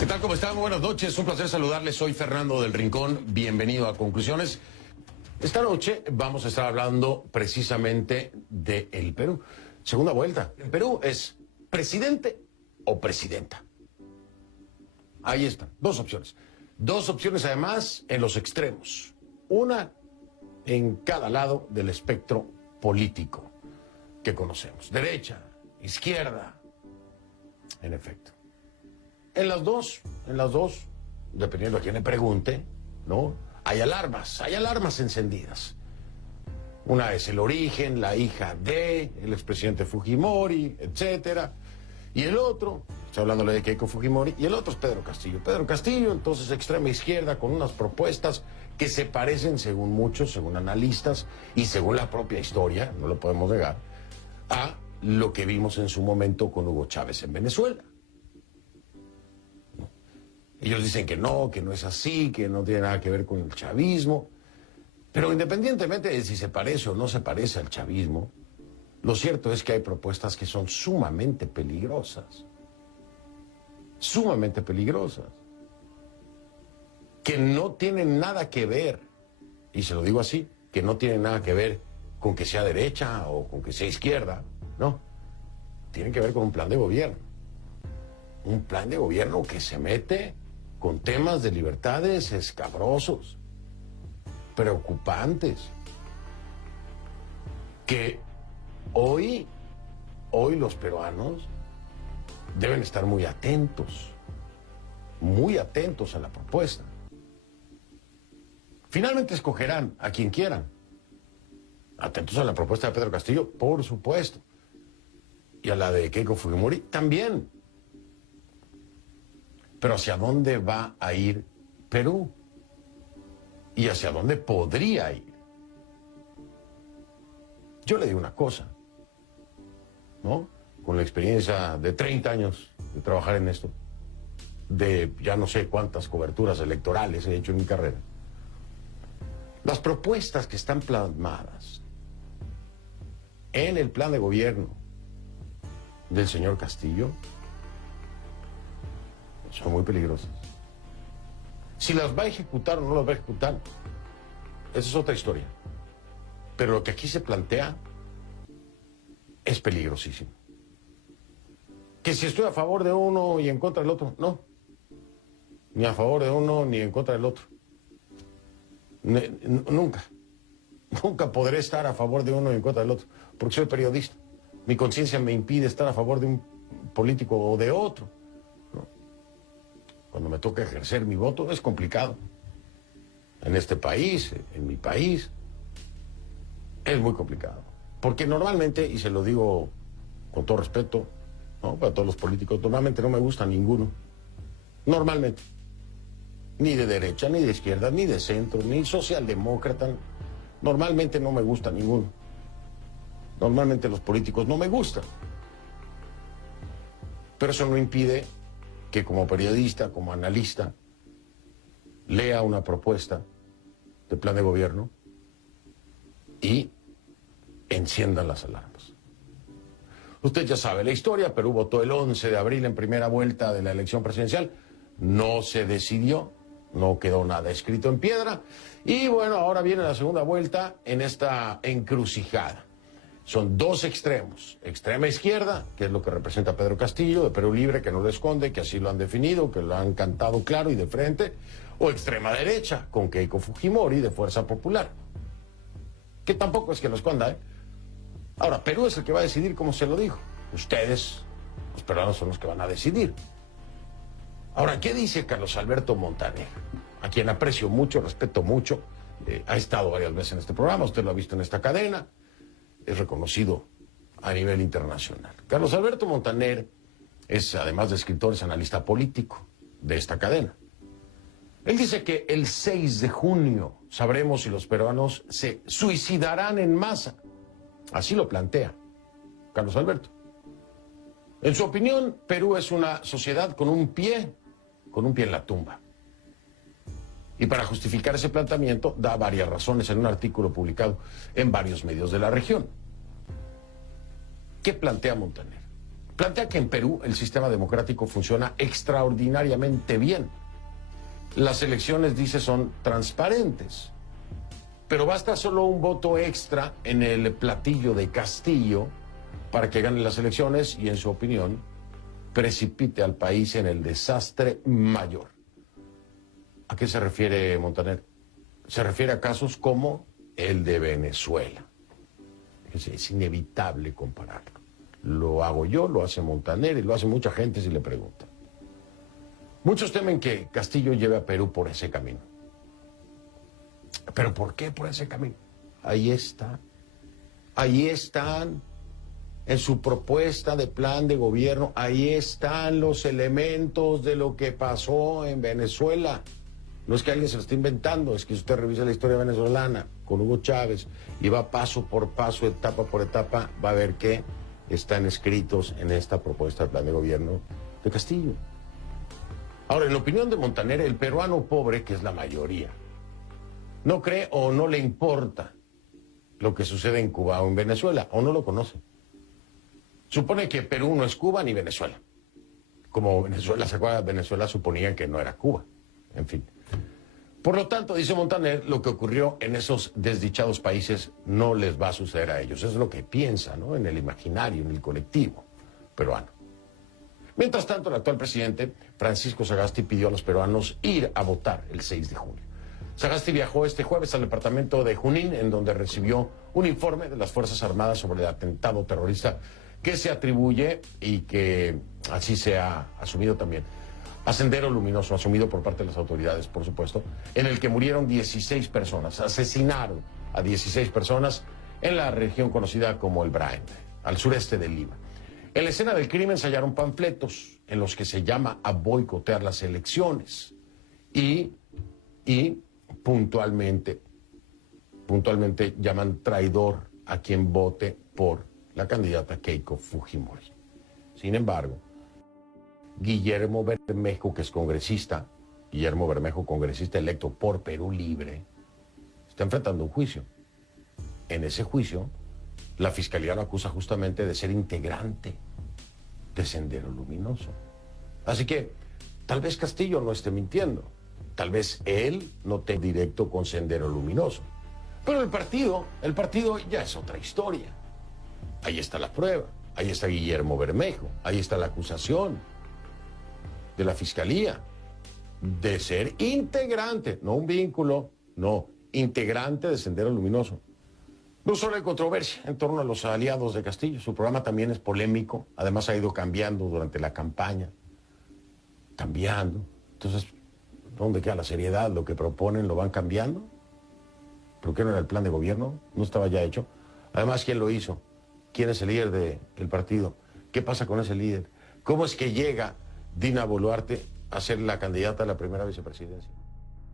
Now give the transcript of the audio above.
¿Qué tal? ¿Cómo están? Buenas noches. Un placer saludarles. Soy Fernando del Rincón. Bienvenido a Conclusiones. Esta noche vamos a estar hablando precisamente del Perú. Segunda vuelta. El Perú es presidente o presidenta. Ahí están. Dos opciones. Dos opciones además en los extremos. Una en cada lado del espectro político que conocemos. Derecha, izquierda. En efecto. En las dos, dependiendo a quién le pregunte, ¿no? Hay alarmas encendidas. Una es el origen, la hija de el expresidente Fujimori, etcétera. Y el otro, estoy hablándole de Keiko Fujimori, y el otro es Pedro Castillo. Pedro Castillo, entonces extrema izquierda, con unas propuestas que se parecen, según muchos, según analistas, y según la propia historia, no lo podemos negar, a lo que vimos en su momento con Hugo Chávez en Venezuela. Ellos dicen que no es así, que no tiene nada que ver con el chavismo. Pero independientemente de si se parece o no se parece al chavismo, lo cierto es que hay propuestas que son sumamente peligrosas. Sumamente peligrosas. Que no tienen nada que ver, y se lo digo así, que no tienen nada que ver con que sea derecha o con que sea izquierda. No. Tienen que ver con un plan de gobierno. Un plan de gobierno que se mete con temas de libertades escabrosos, preocupantes, que hoy los peruanos deben estar muy atentos a la propuesta. Finalmente escogerán a quien quieran. Atentos a la propuesta de Pedro Castillo, por supuesto, y a la de Keiko Fujimori también. Pero ¿hacia dónde va a ir Perú? ¿Y hacia dónde podría ir? Yo le digo una cosa, ¿no? Con la experiencia de 30 años de trabajar en esto, de ya no sé cuántas coberturas electorales he hecho en mi carrera. Las propuestas que están plasmadas en el plan de gobierno del señor Castillo son muy peligrosas. Si las va a ejecutar o no las va a ejecutar, esa es otra historia. Pero lo que aquí se plantea es peligrosísimo. Que si estoy a favor de uno y en contra del otro, no. Ni a favor de uno ni en contra del otro. Nunca. Nunca podré estar a favor de uno y en contra del otro, porque soy periodista. Mi conciencia me impide estar a favor de un político o de otro. Cuando me toca ejercer mi voto es complicado. En este país, en mi país, es muy complicado. Porque normalmente, y se lo digo con todo respeto, ¿no?, para todos los políticos, normalmente no me gusta ninguno. Normalmente. Ni de derecha, ni de izquierda, ni de centro, ni socialdemócrata. Normalmente no me gusta ninguno. Normalmente los políticos no me gustan. Pero eso no impide que como periodista, como analista, lea una propuesta de plan de gobierno y enciendan las alarmas. Usted ya sabe la historia. Perú votó el 11 de abril en primera vuelta de la elección presidencial. No se decidió, no quedó nada escrito en piedra. Y bueno, ahora viene la segunda vuelta en esta encrucijada. Son dos extremos, extrema izquierda, que es lo que representa Pedro Castillo, de Perú Libre, que no lo esconde, que así lo han definido, que lo han cantado claro y de frente, o extrema derecha, con Keiko Fujimori, de Fuerza Popular, que tampoco es que lo esconda, ¿eh? Ahora, Perú es el que va a decidir, como se lo dijo. Ustedes, los peruanos, son los que van a decidir. Ahora, ¿qué dice Carlos Alberto Montaner? A quien aprecio mucho, respeto mucho, ha estado varias veces en este programa, usted lo ha visto en esta cadena, es reconocido a nivel internacional. Carlos Alberto Montaner es, además de escritor, es analista político de esta cadena. Él dice que el 6 de junio sabremos si los peruanos se suicidarán en masa. Así lo plantea Carlos Alberto. En su opinión, Perú es una sociedad con un pie en la tumba. Y para justificar ese planteamiento da varias razones en un artículo publicado en varios medios de la región. ¿Qué plantea Montaner? Plantea que en Perú el sistema democrático funciona extraordinariamente bien. Las elecciones, dice, son transparentes. Pero basta solo un voto extra en el platillo de Castillo para que gane las elecciones y, en su opinión, precipite al país en el desastre mayor. ¿A qué se refiere Montaner? Se refiere a casos como el de Venezuela. Es inevitable compararlo. Lo hago yo, lo hace Montaner y lo hace mucha gente si le preguntan. Muchos temen que Castillo lleve a Perú por ese camino. ¿Pero por qué por ese camino? Ahí está. Ahí están. En su propuesta de plan de gobierno, ahí están los elementos de lo que pasó en Venezuela. No es que alguien se lo esté inventando, es que si usted revisa la historia venezolana con Hugo Chávez y va paso por paso, etapa por etapa, va a ver que están escritos en esta propuesta de plan de gobierno de Castillo. Ahora, en la opinión de Montaner, el peruano pobre, que es la mayoría, no cree o no le importa lo que sucede en Cuba o en Venezuela, o no lo conoce. Supone que Perú no es Cuba ni Venezuela. Como Venezuela, ¿se acuerda? Venezuela suponía que no era Cuba. En fin. Por lo tanto, dice Montaner, lo que ocurrió en esos desdichados países no les va a suceder a ellos. Eso es lo que piensa, ¿no? En el imaginario, en el colectivo peruano. Mientras tanto, el actual presidente, Francisco Sagasti, pidió a los peruanos ir a votar el 6 de junio. Sagasti viajó este jueves al departamento de Junín, en donde recibió un informe de las Fuerzas Armadas sobre el atentado terrorista que se atribuye, y que así se ha asumido también, a Sendero Luminoso, asumido por parte de las autoridades, por supuesto, en el que murieron 16 personas, asesinaron a 16 personas en la región conocida como el Brain, al sureste de Lima. En la escena del crimen se hallaron panfletos en los que se llama a boicotear las elecciones y puntualmente llaman traidor a quien vote por la candidata Keiko Fujimori. Sin embargo, Guillermo Bermejo, que es congresista, Guillermo Bermejo, congresista electo por Perú Libre, está enfrentando un juicio. En ese juicio, la Fiscalía lo acusa justamente de ser integrante de Sendero Luminoso. Así que, tal vez Castillo no esté mintiendo. Tal vez él no tenga directo con Sendero Luminoso. Pero el partido ya es otra historia. Ahí está la prueba, ahí está Guillermo Bermejo, ahí está la acusación de la Fiscalía de ser integrante, no un vínculo, no, integrante de Sendero Luminoso. No solo hay controversia en torno a los aliados de Castillo, su programa también es polémico, además ha ido cambiando durante la campaña, cambiando. Entonces, ¿dónde queda la seriedad? Lo que proponen lo van cambiando. ¿Pero qué no era el plan de gobierno? ¿No estaba ya hecho? Además, ¿quién lo hizo? ¿Quién es el líder del partido? ¿Qué pasa con ese líder? ¿Cómo es que llega Dina Boluarte a ser la candidata a la primera vicepresidencia?